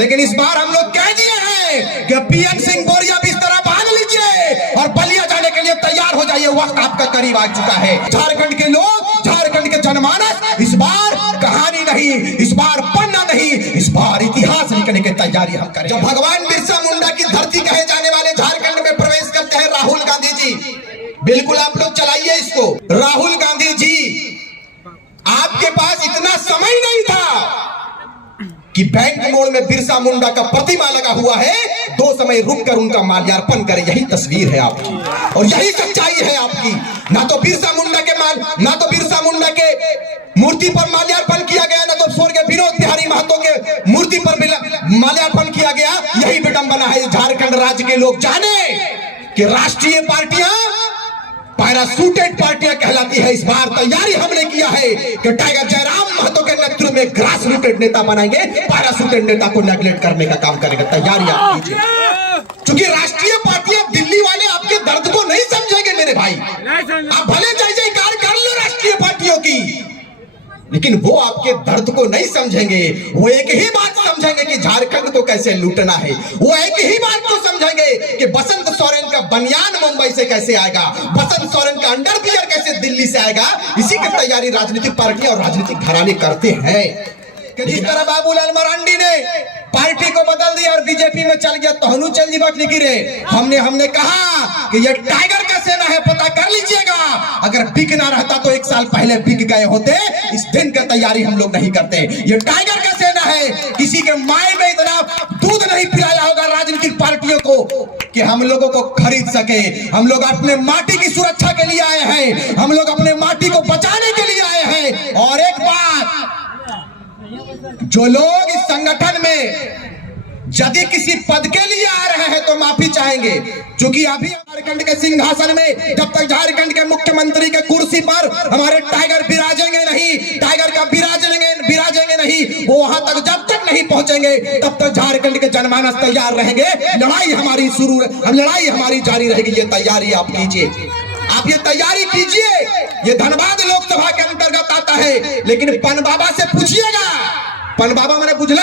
लेकिन इस बार हम लोग कह दिए हैं कि पीएन सिंह बोरिया बिस्तर बांध लीजिए और बलिया जाने के लिए तैयार हो जाइए, वक्त आपका करीब आ चुका है। झारखंड के लोग, झारखंड के जनमानस इस बार कहानी नहीं, इस बार पन्ना नहीं, इस बार इतिहास लिखने की तैयारी हम करें। जब भगवान बिरसा मुंडा की धरती कहे जाने वाले झारखंड में प्रवेश करते हैं राहुल गांधी जी, बिल्कुल आप लोग चलाइए इसको। राहुल गांधी जी, आपके पास इतना समय नहीं था कि बैंक मोड़ में बिरसा मुंडा का प्रतिमा लगा हुआ है, 2 समय रुक कर उनका माल्यार्पण करें। यही तस्वीर है आपकी और यही सच्चाई है आपकी। ना तो बिरसा मुंडा के मूर्ति पर माल्यार्पण किया गया, ना तो स्वर्गीय विनोद बिहारी महतो के मूर्ति पर माल्यार्पण किया गया। यही विडंबना है। झारखंड राज्य के लोग जाने कि राष्ट्रीय पार्टियां पैरासूटेड पार्टियां कहलाती है। इस बार तैयारी हमने किया है कि टाइगर जयराम महतो के नेतृत्व में ग्रास रूटेड नेता बनाएंगे, पैरासूटेड नेता को नेगलेक्ट करने का काम करेंगे। तैयारी आप कीजिए, क्योंकि राष्ट्रीय पार्टियां, दिल्ली वाले आपके दर्द को नहीं समझेंगे मेरे भाई। आप भले जय जयकार कर लो राष्ट्रीय पार्टियों की, लेकिन वो आपके दर्द को नहीं समझेंगे। वो एक ही बात समझेंगे कि झारखंड को कैसे लूटना है। वो एक ही बात को समझेंगे कि बसंत सोरेन का बनियान मुंबई से कैसे आएगा, बसंत सोरेन का अंडरवियर कैसे दिल्ली से आएगा। इसी की तैयारी राजनीतिक पार्टियां और राजनीतिक घराने करते हैं। जिस तरह बाबूलाल मरांडी ने पार्टी को बदल दिया और बीजेपी में चल गया, तो हनु चल जीवक नहीं गिरे। हमने कहा कि ये टाइगर का सेना है, पता कर लीजिएगा। अगर बिक ना रहता तो 1 साल पहले बिक गए होते। इस दिन की तैयारी हम लोग नहीं करते। ये टाइगर का सेना है। किसी के माई में इतना दूध नहीं पिलाया होगा राजनीतिक पार्टियों को कि हम लोगों को खरीद सके। हम लोग अपने माटी की सुरक्षा के लिए आए हैं, हम लोग अपने माटी को बचाने के लिए आए हैं। और एक बात, जो लोग इस संगठन में यदि किसी पद के लिए आ रहे हैं तो माफी चाहेंगे, क्योंकि अभी झारखंड के सिंहासन में जब तक झारखंड के मुख्यमंत्री के कुर्सी पर हमारे टाइगर विराजेंगे नहीं, टाइगर का विराजेंगे नहीं, वो वहां तक जब तक नहीं पहुंचेंगे तब तक झारखंड के जनमानस तैयार रहेंगे। लड़ाई हमारी जारी रहेगी। ये तैयारी आप कीजिए, आप ये तैयारी कीजिए। ये धनबाद लोकसभा के अंतर्गत आता है, लेकिन पन बाबा से पूछिएगा। पन बाबा मैंने बुझला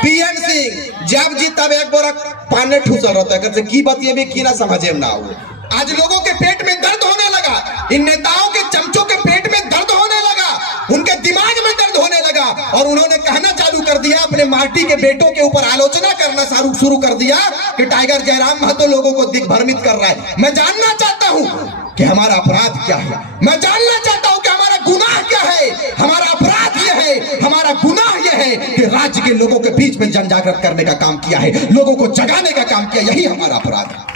पीएन सिंह जब जी तब एक बोरा पानी ठूसल रहता है की बात ये भी की ना समझे ना हो। आज लोगों के पेट में दर्द होने लगा, इन नेताओं के चमचों के पेट में दर्द होने लगा, उनके दिमाग में दर्द होने लगा और उन्होंने कहना चालू कर दिया, अपने माटी के बेटों के ऊपर आलोचना करना शुरू कर दिया कि टाइगर जयराम महतो लोगों को दिग्भ्रमित कर रहा है। मैं जानना चाहता हूं कि हमारा अपराध क्या है, मैं जानना चाहता हूं कि हमारा गुनाह क्या है। हमारा अपराध यह है, हमारा गुनाह यह है कि राज्य के लोगों के बीच में जन जागृत करने का काम किया है, लोगों को जगाने का काम किया। यही हमारा अपराध है।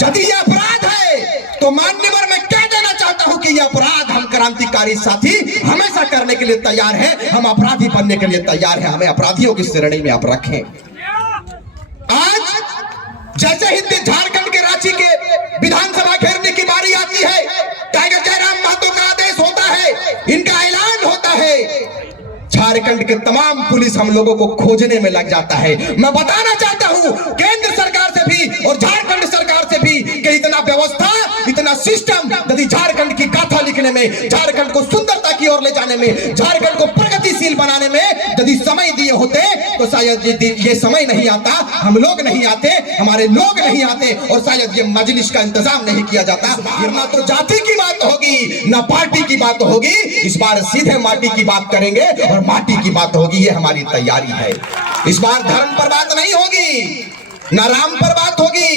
यदि यह अपराध है तो मान्यवर मैं कह देना चाहता हूं कि यह अपराध हम क्रांतिकारी साथी हमेशा करने के लिए तैयार हैं। हम अपराधी बनने के लिए तैयार हैं। हमें अपराधियों की श्रेणी में आप रखें। आज जैसे ही झारखंड के रांची के विधानसभा घेरने की बारी आती है, टाइगर जयराम महतो का आदेश होता है, इनका ऐलान होता है, झारखंड के तमाम पुलिस हम लोगों को खोजने में लग जाता है। मैं बताना चाहता हूं केंद्र सरकार से भी और झारखंड सरकार से भी कि इतना व्यवस्था, इतना सिस्टम यदि झारखंड की गाथा लिखने में, झारखंड को सुंदरता की ओर ले जाने में, झारखंड को प्रगतिशील बनाने में यदि समय दिए होते तो शायद ये समय नहीं आता, हम लोग नहीं आते, हमारे लोग नहीं आते और शायद ये मजलिस का इंतजाम नहीं किया जाता। ये ना तो जाति की बात होगी ना पार्टी की बात होगी। इस बार सीधे माटी की बात करेंगे और माटी की बात होगी। ये हमारी तैयारी है। इस बार धर्म पर बात नहीं होगी, न राम पर बात होगी,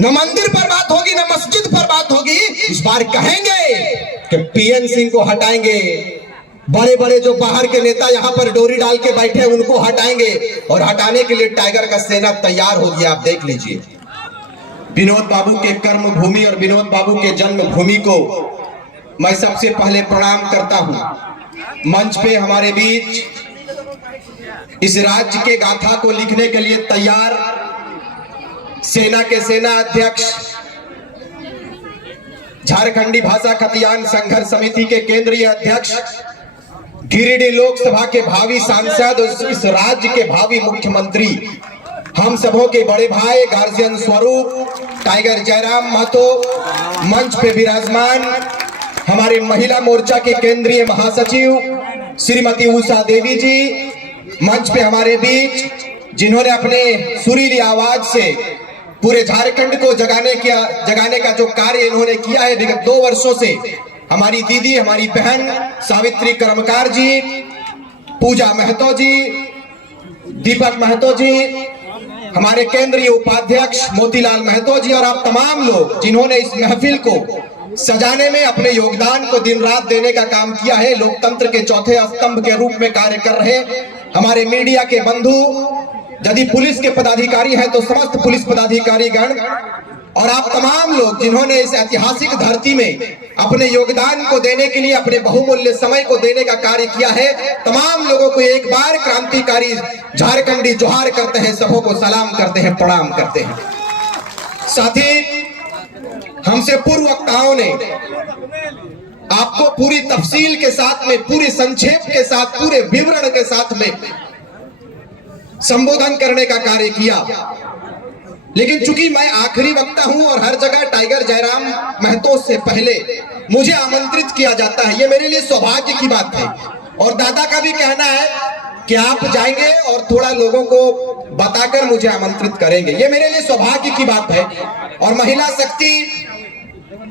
न मंदिर पर बात होगी, न मस्जिद पर बात होगी। इस बार कहेंगे कि पीएन सिंह को हटाएंगे, बड़े बड़े जो बाहर के नेता यहाँ पर डोरी डाल के बैठे उनको हटाएंगे और हटाने के लिए टाइगर का सेना तैयार हो गया। आप देख लीजिए, विनोद बाबू के कर्म भूमि और विनोद बाबू के जन्म भूमि को मैं सबसे पहले प्रणाम करता हूं। मंच पे हमारे बीच इस राज्य के गाथा को लिखने के लिए तैयार सेना के सेना अध्यक्ष, झारखंडी भाषा खतियान संघर्ष समिति के केंद्रीय अध्यक्ष, गिरिडीह लोकसभा के भावी सांसद और इस राज्य के भावी मुख्यमंत्री, हम सबों के बड़े भाई गार्जियन स्वरूप टाइगर जयराम महतो, मंच पे विराजमान हमारे महिला मोर्चा के केंद्रीय महासचिव श्रीमती उषा देवी जी, मंच पे हमारे बीच जिन्होंने अपने सुरीली आवाज से पूरे झारखंड को जगाने का जो कार्य इन्होंने किया है विगत 2 वर्षों से, हमारी दीदी, हमारी बहन सावित्री कर्मकार जी, पूजा महतो जी, दीपक महतो जी, हमारे केंद्रीय उपाध्यक्ष मोतीलाल महतो जी और आप तमाम लोग जिन्होंने इस महफिल को सजाने में अपने योगदान को दिन रात देने का काम किया है, लोकतंत्र के चौथे स्तंभ के रूप में कार्य कर रहे हमारे मीडिया के बंधु, यदि पुलिस के पदाधिकारी हैं तो समस्त पुलिस पदाधिकारी गण और आप तमाम लोग जिन्होंने इस ऐतिहासिक धरती में अपने योगदान को देने के लिए अपने बहुमूल्य समय को देने का कार्य किया है, तमाम लोगों को एक बार क्रांतिकारी झारखंडी जोहार करते हैं, सबों को सलाम करते हैं, प्रणाम करते हैं। साथ ही हमसे पूर्व वक्ताओं ने आपको पूरी तफसील के साथ में, पूरी संक्षेप के साथ, पूरे विवरण के साथ में संबोधन करने का कार्य किया, लेकिन चूंकि मैं आखिरी वक्ता हूं और हर जगह टाइगर जयराम महतो से पहले मुझे आमंत्रित किया जाता है, ये मेरे लिए सौभाग्य की बात है। और दादा का भी कहना है कि आप जाएंगे और थोड़ा लोगों को बताकर मुझे आमंत्रित करेंगे, ये मेरे लिए सौभाग्य की बात है। और महिला शक्ति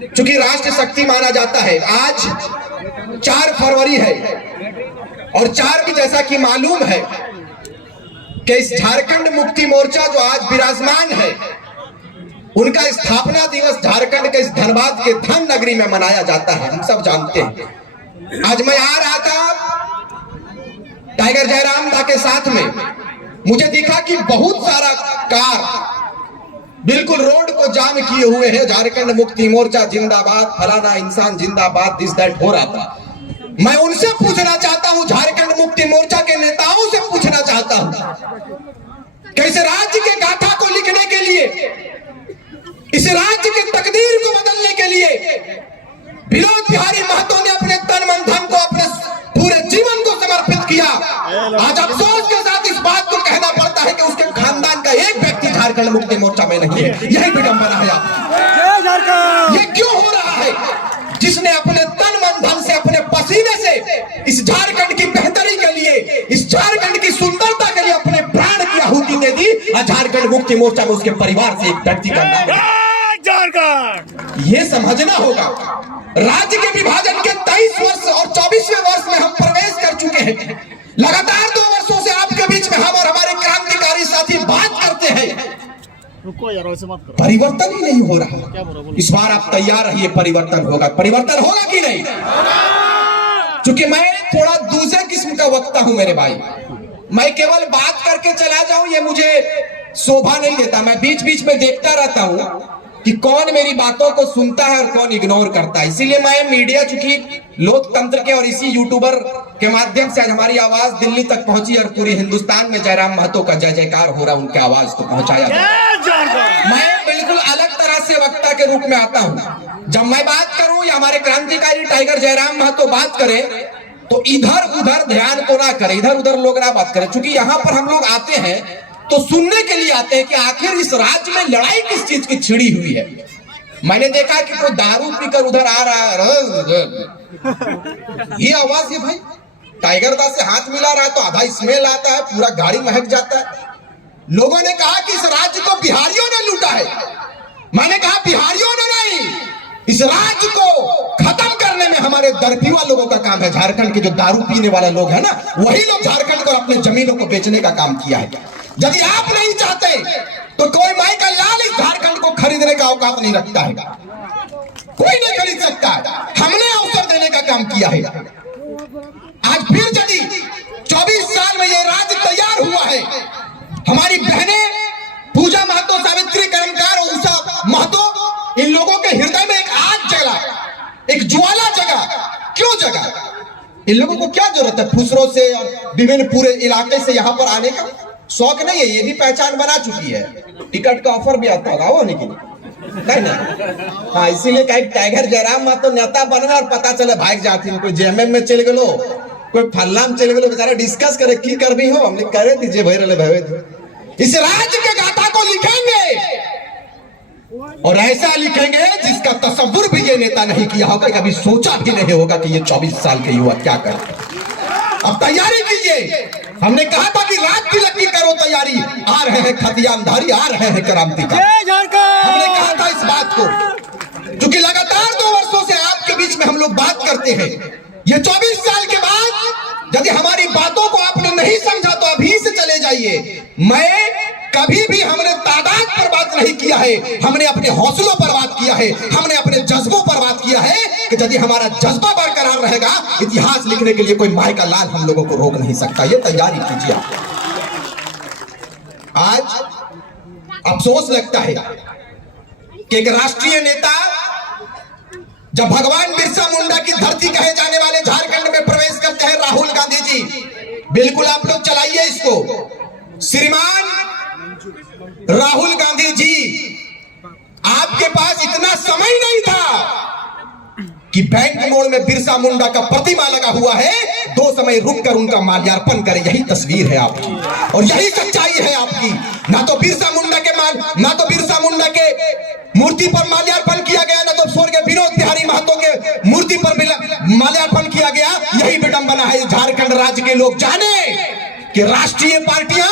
चूंकि राष्ट्र शक्ति माना जाता है, आज 4 फरवरी है और 4 भी जैसा कि मालूम है कि इस झारखंड मुक्ति मोर्चा जो आज विराजमान है, उनका स्थापना दिवस झारखंड के इस धनबाद के धन नगरी में मनाया जाता है, हम सब जानते हैं। आज मैं आ रहा था टाइगर जयराम दा के साथ में, मुझे दिखा कि बहुत सारा कार बिल्कुल रोड को जाम किए हुए है, झारखंड मुक्ति मोर्चा जिंदाबाद, फलाना इंसान जिंदाबाद, दिस दैट हो रहा था। मैं उनसे पूछना चाहता हूं, झारखंड मुक्ति मोर्चा के नेताओं से पूछना चाहता हूं कि इस राज्य के गाथा को लिखने के लिए, इस राज्य के तकदीर को बदलने के लिए विनोद बिहारी महतो ने अपने तन मन धन को, अपने पूरे जीवन को समर्पित किया। आज अफसोस के साथ इस बात को कहना पड़ता है कि उसके खानदान का एक व्यक्ति झारखंड मुक्ति मोर्चा में नहीं है। यही विडंबना है। ये क्यों हो रहा है? जिसने अपने तन मन धन से, अपने पसीने से इस झारखंड की बेहतरी के लिए, इस झारखंड की सुंदरता के लिए अपने प्राण की आहुति दे दी, झारखंड मुक्ति मोर्चा में उसके परिवार से एक व्यक्ति का नाम झारखंड। ये समझना होगा, राज्य के विभाजन के 23 वर्ष और 24वें वर्ष में हम प्रवेश कर चुके हैं। लगातार 2 वर्षों से आपके बीच में हम और हमारे क्रांतिकारी साथी बात करते हैं, परिवर्तन ही नहीं हो रहा। इस बार आप तैयार रहिए, परिवर्तन होगा। परिवर्तन होगा कि नहीं? क्योंकि मैं थोड़ा दूसरे किस्म का वक्ता हूं मेरे भाई, मैं केवल बात करके चला जाऊं ये मुझे शोभा नहीं देता। मैं बीच बीच में देखता रहता हूं कि कौन मेरी बातों को सुनता है और कौन इग्नोर करता है। इसीलिए मैं मीडिया, चूंकि लोकतंत्र के और इसी यूट्यूबर के माध्यम से आज हमारी आवाज दिल्ली तक पहुंची और पूरे हिंदुस्तान में जयराम महतो का जय जयकार हो रहा, उनकी आवाज को पहुंचाया गया। मैं बिल्कुल अलग तरह से वक्ता के रूप में आता हूं। जब मैं बात करूं या हमारे क्रांतिकारी टाइगर जयराम महतो बात करें तो इधर उधर ध्यान को ना करें, इधर उधर लोग ना बात करें, क्योंकि यहाँ पर हम लोग आते हैं तो सुनने के लिए आते हैं कि आखिर इस राज्य में लड़ाई किस चीज की छिड़ी हुई है। मैंने देखा कि कोई दारू पीकर उधर आ रहा है, ये आवाज है भाई, टाइगर दास से हाथ मिला रहा है तो आधा स्मेल आता है, पूरा गाड़ी महक जाता है। लोगों ने कहा कि इस राज्य को बिहारियों ने लूटा है। मैंने कहा बिहारियों ने नहीं, इस राज्य को खत्म करने में हमारे दरपीवा लोगों का काम है। झारखंड के जो दारू पीने वाले लोग हैं ना, वही लोग झारखंड को अपने जमीनों को बेचने का काम किया है। यदि आप नहीं चाहते तो कोई माई का लाल इस झारखंड को खरीदने का औकात नहीं रखता है, कोई नहीं खरीद सकता है। हमने अवसर देने का काम किया है। आज फिर यदि 24 साल में ये राज्य तैयार हुआ है, हमारी बहनें पूजा महतो, सावित्री कर्मकार और उषा महतो, इन लोगों के हृदय में एक आग जला, एक ज्वाला जगा। क्यों जगा? इन लोगों को क्या जरूरत है फुसरों से और विभिन्न पूरे इलाके से यहाँ पर आने का? शौक नहीं है, ये भी पहचान बना चुकी है। टिकट का ऑफर भी आता होगा वो नहीं ना। हाँ, इसीलिए कहीं टाइगर जयराम महतो नेता बनना और पता चले भाग जाती, कोई जेएमएम में चले गलो, कोई फल्लाम चले गलो, बेचारा डिस्कस करे की कर भी हो, हमने करे दीजिए भाई रले भाई। इस राज्य के गाथा को लिखेंगे और ऐसा लिखेंगे जिसका तसव्वुर भी ये नेता नहीं किया होगा, कभी सोचा भी नहीं होगा कि ये 24 साल के युवा क्या करते। अब तैयारी कीजिए। हमने कहा था कि रात तिलक की करो तैयारी, आ रहे हैं खतियानधारी, आ रहे हैं करामती का। हमने कहा था इस बात को, क्योंकि लगातार 2 वर्षों से आपके बीच में हम लोग बात करते हैं। ये 24 साल के बाद यदि हमारी बातों को आपने नहीं समझा तो अभी से चले जाइए। मैं कभी भी हमने तादाद पर बात नहीं किया है, हमने अपने हौसलों पर बात किया है, हमने अपने जज्बों पर बात किया है कि यदि हमारा जज्बा बरकरार रहेगा, इतिहास लिखने के लिए कोई माई का लाल हम लोगों को रोक नहीं सकता। ये तैयारी कीजिए। आज अफसोस लगता है कि एक राष्ट्रीय नेता जब भगवान बिरसा मुंडा की धरती कहे जाने वाले झारखंड में प्रवेश करते हैं राहुल गांधी जी, बिल्कुल आप लोग चलाइए इसको। श्रीमान राहुल गांधी जी, आपके पास इतना समय नहीं था कि बैंक मोड़ में बिरसा मुंडा का प्रतिमा लगा हुआ है, 2 समय रुककर उनका माल्यार्पण करें। यही तस्वीर है आपकी और यही सच्चाई है आपकी। ना तो बिरसा मुंडा के मूर्ति पर माल्यार्पण किया गया, ना तो स्वर्गीय विनोद बिहारी महतो के मूर्ति पर माल्यार्पण किया गया। यही विडंबना है झारखंड राज्य के लोग जाने कि राष्ट्रीय पार्टियां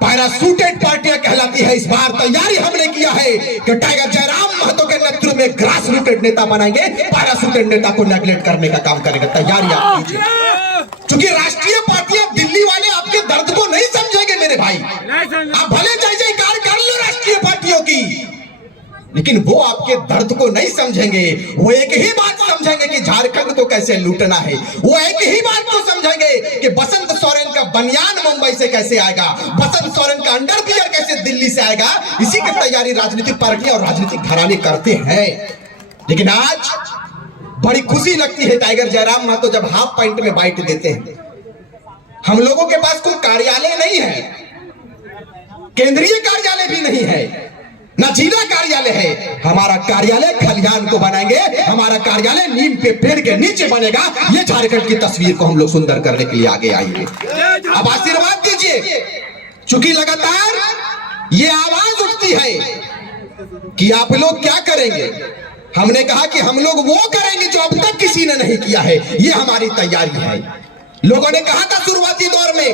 पैरासूटेड पार्टियां कहलाती है। इस बार तैयारी हमने किया है कि टाइगर जयराम महतो के नेतृत्व में ग्रास रूटेड नेता बनाएंगे, पैरासूटेड नेता को नेगलेक्ट करने का काम करेंगे। तैयारी आप कीजिए, क्योंकि राष्ट्रीय पार्टियां दिल्ली वाले आपके दर्द को नहीं समझेंगे मेरे भाई। आप भले जय जयकार कर लो राष्ट्रीय पार्टियों की, लेकिन वो आपके दर्द को नहीं समझेंगे। वो एक ही बात समझेंगे कि झारखंड को कैसे लूटना है। वो एक ही बात को समझेंगे कि बसंत सोरेन का बनियान मुंबई से कैसे आएगा, बसंत सोरेन का अंडरवियर कैसे दिल्ली से आएगा। इसी की तैयारी राजनीतिक पार्टियां और राजनीतिक घराने करते हैं। लेकिन आज बड़ी खुशी लगती है टाइगर जयराम महतो जब हाफ पैंट में बाइट देते हैं। हम लोगों के पास कोई कार्यालय नहीं है, केंद्रीय कार्यालय भी नहीं है, ना जिला कार्यालय है। हमारा कार्यालय खलिहान को बनाएंगे, हमारा कार्यालय नीम पे पेड़ के नीचे बनेगा। ये झारखंड की तस्वीर को हम लोग सुंदर करने के लिए आगे आएंगे। अब आशीर्वाद दीजिए, क्योंकि लगातार ये आवाज उठती है कि आप लोग क्या करेंगे। हमने कहा कि हम लोग वो करेंगे जो अब तक किसी ने नहीं किया है। ये हमारी तैयारी है। लोगों ने कहा था शुरुआती दौर में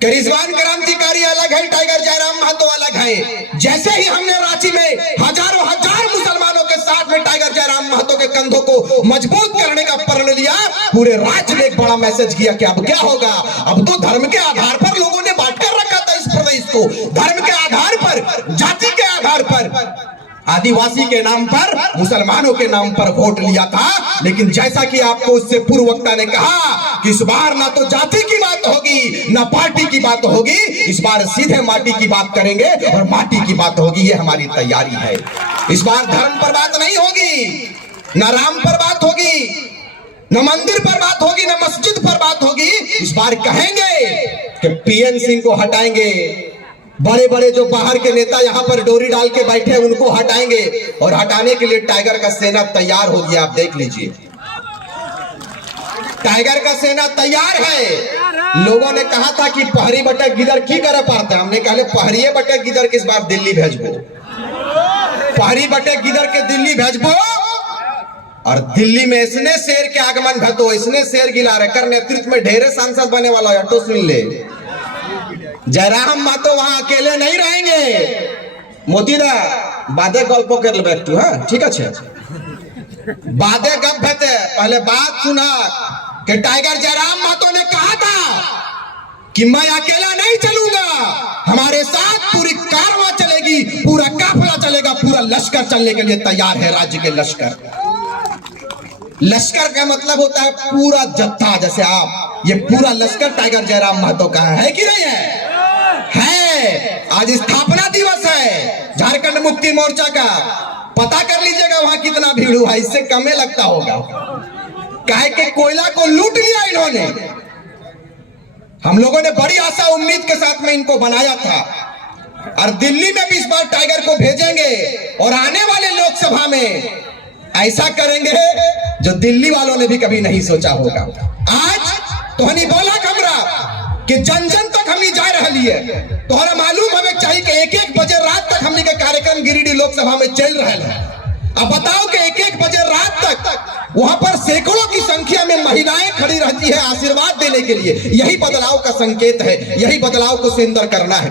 कि रिजवान क्रांतिकारी अलग है, टाइगर जयराम महतो अलग है। जैसे ही हमने रांची में हजारों हजार मुसलमानों के साथ में टाइगर जयराम महतो के कंधों को मजबूत करने का प्रण लिया, पूरे राज्य में एक बड़ा मैसेज किया कि अब क्या होगा। अब तो धर्म के आधार पर लोगों ने बांट कर रखा था इस प्रदेश को, धर्म के आधार पर, जाति के आधार पर, आदिवासी के नाम पर, मुसलमानों के नाम पर वोट लिया था। लेकिन जैसा कि आपको उससे पूर्व वक्ता ने कहा कि इस बार ना तो जाति की बात होगी, ना पार्टी की बात होगी, इस बार सीधे माटी की बात करेंगे और माटी की बात होगी। ये हमारी तैयारी है। इस बार धर्म पर बात नहीं होगी, ना राम पर बात होगी, न मंदिर पर बात होगी, न मस्जिद पर बात होगी। इस बार कहेंगे कि पीएन सिंह को हटाएंगे, बड़े बड़े जो बाहर के नेता यहाँ पर डोरी डाल के बैठे हैं उनको हटाएंगे, और हटाने के लिए टाइगर का सेना तैयार हो गया। आप देख लीजिए, टाइगर का सेना तैयार है। लोगों ने कहा था कि पहरी बटक गिदर की करे पाते, हमने कहा पहरिये बटक गिदर के इस बार दिल्ली भेजबो, पहरी बटक गिदर के दिल्ली भेजबो। और दिल्ली में इसने शेर के आगमन भतो, इसने शेर गिला रहे नेतृत्व में ढेरे सांसद बने वाला है। तो सुन ले, जयराम महतो वहां अकेले नहीं रहेंगे। मोती दा बादे गल्प कर ले बैठू। हाँ ठीक है, बादे गप भेते, पहले बात सुना कि टाइगर जयराम महतो ने कहा था कि मैं अकेला नहीं चलूंगा, हमारे साथ पूरी कारवां चलेगी, पूरा काफिला चलेगा, पूरा लश्कर चलने के लिए तैयार है। राज्य के लश्कर, लश्कर का मतलब होता है पूरा जत्था। जैसे आप, ये पूरा लश्कर टाइगर जयराम महतो का है कि नहीं है? आज स्थापना दिवस है झारखंड मुक्ति मोर्चा का। पता कर लीजिएगा वहां कितना भीड़ हुआ, इससे कमे लगता होगा। काहे के कोयला को लूट लिया इन्होंने। हम लोगों ने बड़ी आशा उम्मीद के साथ में इनको बनाया था, और दिल्ली में भी इस बार टाइगर को भेजेंगे, और आने वाले लोकसभा में ऐसा करेंगे जो दिल्ली वालों ने भी कभी नहीं सोचा होगा। आज तो हनी बोला कमरा कि जन जन तक हमनी जा रही है। तोहरा मालूम हमें चाहिए कि 1-1 बजे रात तक हमनी के कार्यक्रम गिरिडीह लोकसभा में चल रहा है। अब बताओ कि एक एक बजे रात तक वहां पर सैकड़ों की संख्या में महिलाएं खड़ी रहती है आशीर्वाद देने के लिए। यही बदलाव का संकेत है, यही बदलाव को सुंदर करना है।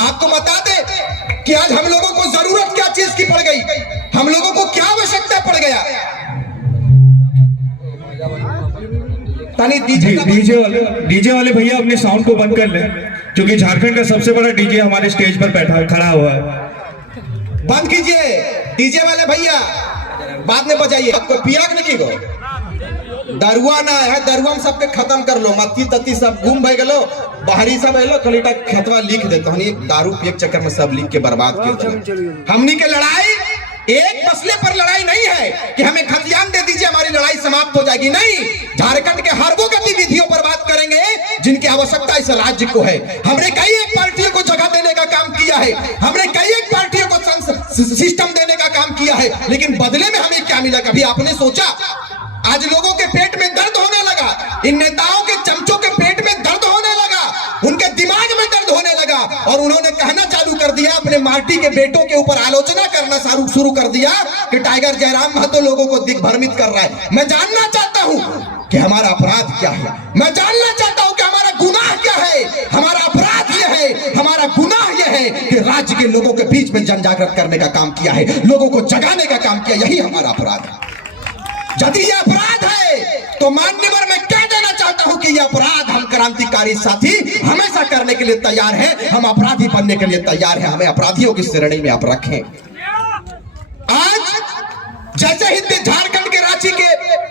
आपको बता दें कि आज हम लोगों को जरूरत क्या चीज की पड़ गई, हम लोगों को क्या आवश्यकता पड़ गया। डीजे वाले भैया अपने साउंड को बंद कर ले, क्योंकि झारखंड का सबसे बड़ा डीजे हमारे स्टेज पर बैठा खड़ा हुआ है। बंद कीजिए डीजे वाले भैया, बाद में बजाइए। आपको पिया नहीं गो दरुआ ना है, दरुआ में सबके खत्म कर लो, मत्ती तत्ती सब गुम भय गलो, बाहरी सब एलो कलीटा खेतवा लिख देते हनी, दारू पिए के चक्कर में सब लिख के बर्बाद कर दिया। हमनी के लड़ाई एक मसले पर लड़ाई नहीं है कि हमें खतियान दे दीजिए हमारी लड़ाई समाप्त हो जाएगी, नहीं। झारखंड के हर वो गतिविधियों पर बात करेंगे जिनकी आवश्यकता इस राज्य को है। हमने कई एक पार्टियों को जगह देने का काम किया है, हमने कई एक पार्टियों को सिस्टम देने का काम किया है, लेकिन बदले में हमें क्या मिला? कभी आपने सोचा? आज लोगों के पेट में दर्द होने लगा, इन नेताओं के चमचों के पेट में दर्द होने लगा, उनके दिमाग में दर्द होने लगा, और उन्होंने कहना चालू कर दिया, अपने माटी के बेटों के ऊपर आलोचना करना शुरू कर दिया कि टाइगर जयराम महतो लोगों को दिग्भ्रमित कर रहा है। मैं जानना चाहता हूं कि हमारा अपराध क्या है, मैं जानना चाहता हूं कि हमारा गुनाह क्या है। हमारा अपराध यह है, हमारा गुनाह यह है कि राज्य के लोगों के बीच में जनजागृत करने का काम किया है, लोगों को जगाने का काम किया, यही हमारा अपराध है। यदि यह अपराध है तो मान्यवर मैं कह देना चाहता हूं कि यह अपराध हम क्रांतिकारी साथी हमेशा करने के लिए तैयार हैं, हम अपराधी बनने के लिए तैयार हैं, हमें अपराधियों की श्रेणी में आप रखें। आज जैसे ही झारखंड के रांची के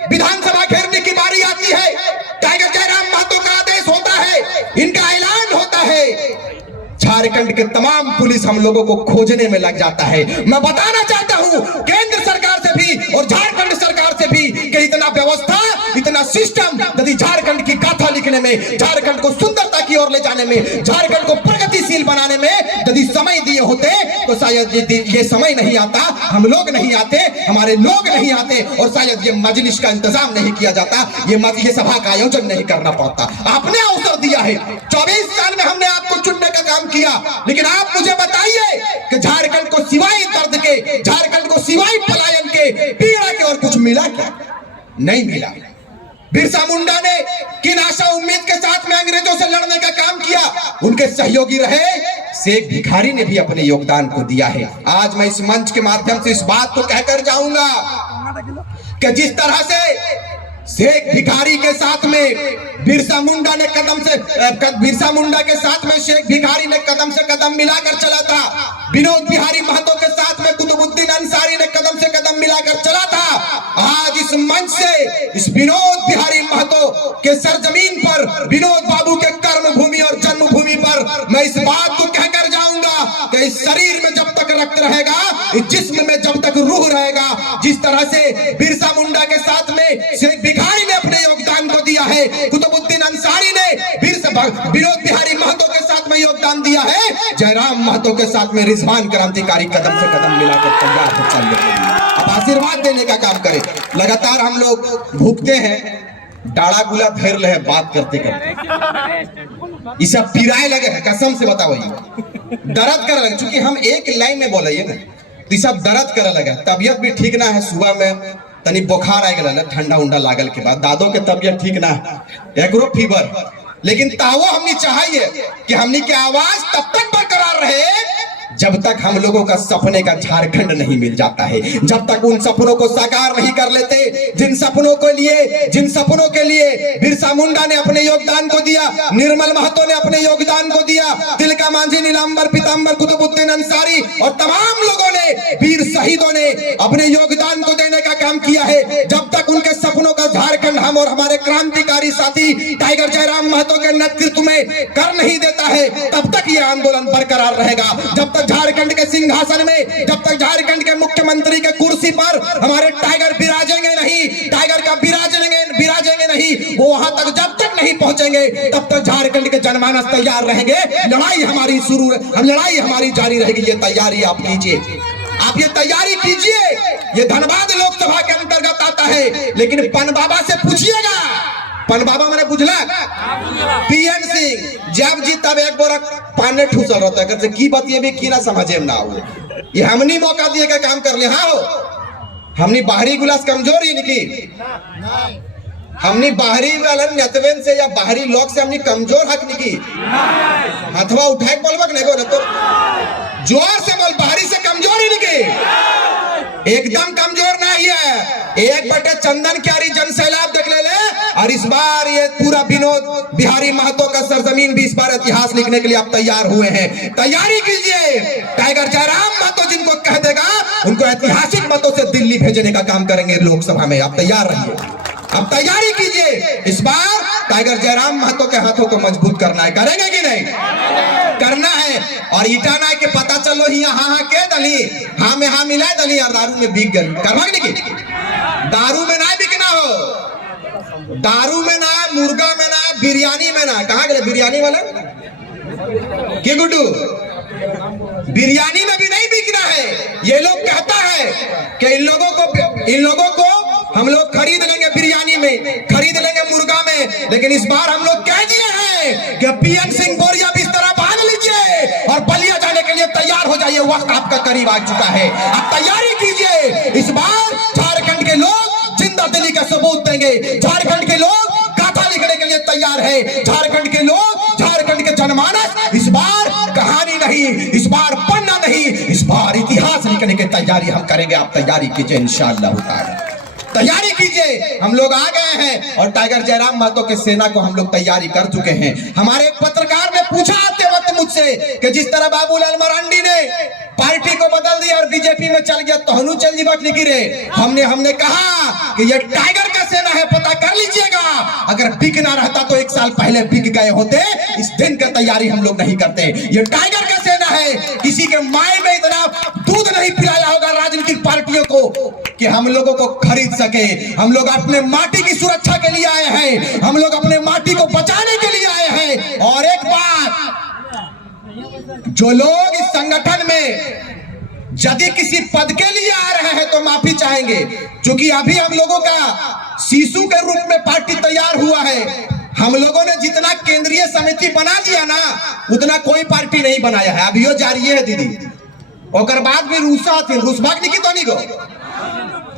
विधानसभा घेरने की बारी आती है, टाइगर जयराम महतो का आदेश होता है, इनका ऐलान होता है, झारखंड के तमाम पुलिस हम लोगों को खोजने में लग जाता है। मैं बताना चाहता हूं केंद्र सरकार से भी और झारखंड सरकार से भी कि इतना व्यवस्था, इतना सिस्टम यदि झारखंड की गाथा लिखने में, झारखंड को सुंदरता की ओर ले जाने में, झारखंड को प्रगतिशील बनाने में यदि समय दिए होते तो शायद ये समय नहीं आता, हम लोग नहीं आते, हमारे लोग नहीं आते, और शायद ये मजलिस का इंतजाम नहीं किया जाता, ये सभा का आयोजन नहीं करना पड़ता। आपने अवसर दिया है, 24 साल में हमने आपको चुनने का काम किया, लेकिन आप मुझे बताइए कि झारखंड को सिवाय दर्द के, झारखंड को सिवाय पलायन के, पीड़ा के और कुछ मिला क्या? नहीं मिला। बिरसा मुंडा ने किन आशा उम्मीद के साथ में अंग्रेजों से लड़ने का काम किया, उनके सहयोगी रहे शेख भिखारी ने भी अपने योगदान को दिया है। आज मैं इस मंच के माध्यम से इस बात को कहकर जाऊंगा कि जिस तरह से शेख भिखारी के साथ में बिरसा मुंडा ने बिरसा मुंडा के साथ में शेख भिखारी ने कदम से कदम मिलाकर चला था, विनोद बिहारी महतो के साथ में कुतुबुद्दीन अंसारी ने कदम से कदम मिलाकर चला था, आज इस मंच से इस विनोद बिहारी महतो के सरजमीन पर, विनोद बाबू के कर्म भूमि और जन्मभूमि पर मैं इस बात को कहकर जाऊंगा कि इस शरीर में जब तक रक्त रहेगा, इस जिस्म में जब तक रूह रहेगा, जिस तरह से बिरसा मुंडा के साथ में शेख भिखारी ने अपने योगदान को दिया है, कुतुबुद्दीन अंसारी ने विनोद बिहारी महतो के साथ में योगदान दिया है, जयराम महतो के साथ में रिजवान क्रांतिकारी कदम से कदम मिलाकर तैयार है चलने के लिए। अब आशीर्वाद देने का काम करें। लगातार हम लोग भूखते हैं, डाड़ा गुला धैर ले बात करते करते, ये सब पिराए लगे हैं, कसम से बताओ, दर्द कर लगे, चूंकि हम एक लाइन में बोले ना तो सब दर्द करे लगे, तबियत भी ठीक ना है, सुबह में तनी बुखार आ गया, ठंडा उंडा लागल के बाद दादों के तबियत ठीक ना है, एग्रो फीवर, लेकिन तावो हमने चाहिए कि हमने की आवाज तब तक बरकरार रहे जब तक हम लोगों का सपने का झारखंड नहीं मिल जाता है, जब तक उन सपनों को साकार नहीं कर लेते जिन सपनों के लिए बिरसा मुंडा ने अपने योगदान को दिया, निर्मल महतो ने अपने योगदान को दिया, तिलका मांझी, नीलांबर पीतांबर, कुतुबुद्दीन अंसारी और तमाम लोगों ने, वीर शहीदों ने अपने योगदान को देने का काम किया है। जब तक उनके सपनों का झारखंड हम और हमारे क्रांतिकारी साथी टाइगर जयराम महतो के नेतृत्व में कर नहीं देता है, तब तक यह आंदोलन बरकरार रहेगा। जब तक झारखंड के सिंहासन में, जब तक झारखंड के मुख्यमंत्री के कुर्सी पर हमारे टाइगर विराजेंगे नहीं, टाइगर का विराजेंगे नहीं, वो वहां तक जब तक नहीं पहुंचेंगे तब तक झारखंड के जनमानस तैयार रहेंगे। लड़ाई हमारी लड़ाई हमारी जारी रहेगी। ये तैयारी आप कीजिए, आप ये तैयारी कीजिए। ये धनबाद लोकसभा के अंतर्गत आता है, लेकिन पन बाबा से पूछिएगा, पन बाबा मैंने बुझला पीएन सिंह जब जी तब एक बोरा पाने ठूसल रहता है, की बतिए भी की ना समझे ना हो, ये हमनी मौका दिए का काम कर ले। हाँ हो हमने बाहरी गुलास कमजोर ही निकी, हमने बाहरी वाला नतवेन से या बाहरी लोग से हमने कमजोर हक निकी। हथवा उठाए बोलबक नहीं को, तो जोर से बोल, बाहरी से कमजोर ही निकी, एकदम कमजोर नहीं है। 1/, चंदन क्यारी जन सैलाब देख ले, और इस बार ये पूरा विनोद बिहारी महतो का सरजमीन भी इस बार इतिहास लिखने के लिए आप तैयार हुए हैं। तैयारी कीजिए, टाइगर जयराम महतो जिनको कह देगा उनको ऐतिहासिक मतों से दिल्ली भेजने का काम करेंगे लोकसभा में। आप तैयार रहिए, अब तैयारी कीजिए। इस बार टाइगर जयराम महतो के हाथों को मजबूत करना है, करेंगे कि नहीं? करना है। और ईटा ना के पता चलो ही हाँ के दली, हाँ में हाँ मिलाए दली और दारू में बिक गई। करवा नहीं, दारू में ना बिकना हो, दारू में ना, मुर्गा में ना, बिरयानी में ना। कहाँ गए बिरयानी वाला के गुड्डू? बिरयानी में भी नहीं बिकना है। ये लोग कहता है कि इन लोगों को हम लोग खरीद लेंगे, बिरयानी में खरीद लेंगे, मुर्गा में। लेकिन इस बार हम लोग कह दिए हैं कि पीएन सिंह बोरिया बिस्तर बांध लीजिए और बलिया जाने के लिए तैयार हो जाइए। वक्त आपका करीब आ चुका है, अब तैयारी कीजिए। इस बार झारखंड के लोग जिंदा दिली का सबूत देंगे। झारखंड के लोग गाथा लिखने के लिए तैयार है। झारखंड के लोग, झारखंड के जनमानस इस बार कहानी नहीं, इस बार पन्ना नहीं, इस बार इतिहास लिखने की तैयारी हम करेंगे। आप तैयारी कीजिए, इंशाअल्लाह ताला तैयारी कीजिए। हम लोग आ गए हैं और टाइगर जयराम महतो के सेना को हम लोग तैयारी कर चुके हैं। हमारे एक पत्रकार ने पूछा आते वक्त मुझसे कि जिस तरह बाबूलाल मरांडी ने पार्टी को बदल दिया और बीजेपी में चल गया, तो हनु चल जीवक नहीं गिरे। हमने कहा कि ये टाइगर का सेना है, पता कर लीजिएगा। अगर बिक ना रहता तो 1 साल पहले बिक गए होते। इस दिन का तैयारी हम लोग नहीं करते। ये टाइगर का सेना है। किसी के माए में इतना दूध नहीं पिलाया होगा राजनीतिक पार्टियों को कि हम लोगों को खरीद सके। हम लोग अपने माटी की सुरक्षा के लिए आए हैं, हम लोग अपने माटी को बचाने के लिए आए हैं। और एक बात, जो लोग इस संगठन में यदि किसी पद के लिए आ रहे हैं तो माफी चाहेंगे, क्योंकि अभी हम लोगों का शिशु के रूप में पार्टी तैयार हुआ है। हम लोगों ने जितना केंद्रीय समिति बना दिया ना, उतना कोई पार्टी नहीं बनाया है। अभी वो जारी है दीदी, और बाद भी रूसा थे, रूसबाग नहीं की तो नहीं गो।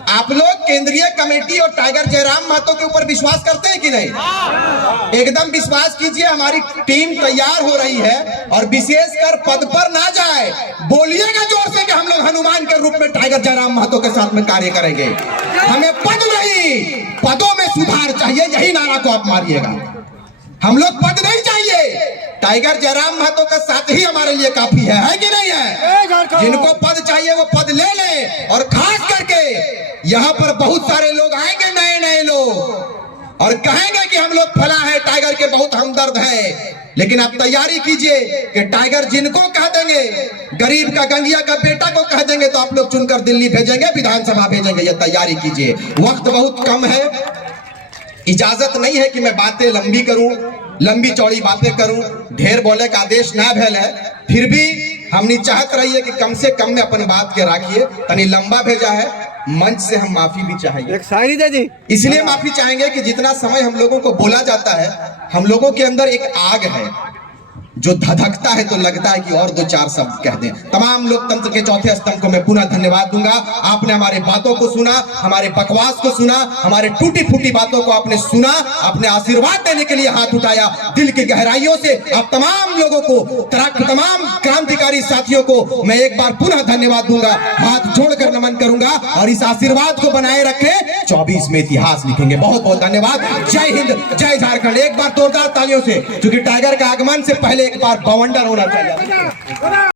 आप लोग केंद्रीय कमेटी और टाइगर जयराम महतो के ऊपर विश्वास करते हैं कि नहीं? एकदम विश्वास कीजिए, हमारी टीम तैयार हो रही है। और विशेषकर पद पर ना जाए, बोलिएगा जोर से कि हम लोग हनुमान के रूप में टाइगर जयराम महतो के साथ में कार्य करेंगे। हमें पद नहीं, पदों में सुधार चाहिए, यही नारा को आप मारिएगा। हम लोग पद नहीं चाहिए, टाइगर जयराम महतो का साथ ही हमारे लिए काफी है कि नहीं है? जिनको पद चाहिए वो पद ले ले। और खास करके यहाँ पर बहुत सारे लोग आएंगे, नए लोग, और कहेंगे कि हम लोग फला है, टाइगर के बहुत हमदर्द है। लेकिन आप तैयारी कीजिए कि टाइगर जिनको कह देंगे, गरीब का गंगिया का बेटा को कह देंगे, तो आप लोग चुनकर दिल्ली भेजेंगे, विधानसभा भेजेंगे। ये तैयारी कीजिए। वक्त बहुत कम है, इजाजत नहीं है कि मैं बातें लंबी करूं, लंबी चौड़ी बातें करूं। ढेर बोले का आदेश ना भेल है, फिर भी हमने चाहत रही है कि कम से कम में अपन बात के रखिए। तनी लंबा भेजा है, मंच से हम माफी भी चाहिए। एक शायरी दे दी, इसलिए माफी चाहेंगे कि जितना समय हम लोगों को बोला जाता है, हम लोगों के अंदर एक आग है जो धधकता है, तो लगता है कि और 2-4 शब्द कह दें। तमाम लोकतंत्र के चौथे स्तंभ को मैं पुनः धन्यवाद दूंगा। आपने हमारे बातों को सुना, हमारे बकवास को सुना, हमारे टूटी फूटी बातों को आपने सुना, आपने आशीर्वाद देने के लिए हाथ उठाया दिल की गहराइयों से। आप तमाम लोगों को, तमाम क्रांतिकारी साथियों को मैं एक बार पुनः धन्यवाद दूंगा, हाथ जोड़कर नमन करूंगा। और इस आशीर्वाद को बनाए रखे, 24 में इतिहास लिखेंगे। बहुत बहुत धन्यवाद। जय हिंद, जय झारखंड। एक बार जोरदार तालियों से, क्योंकि टाइगर का आगमन से पहले एक बार बवंडर होना चाहिए।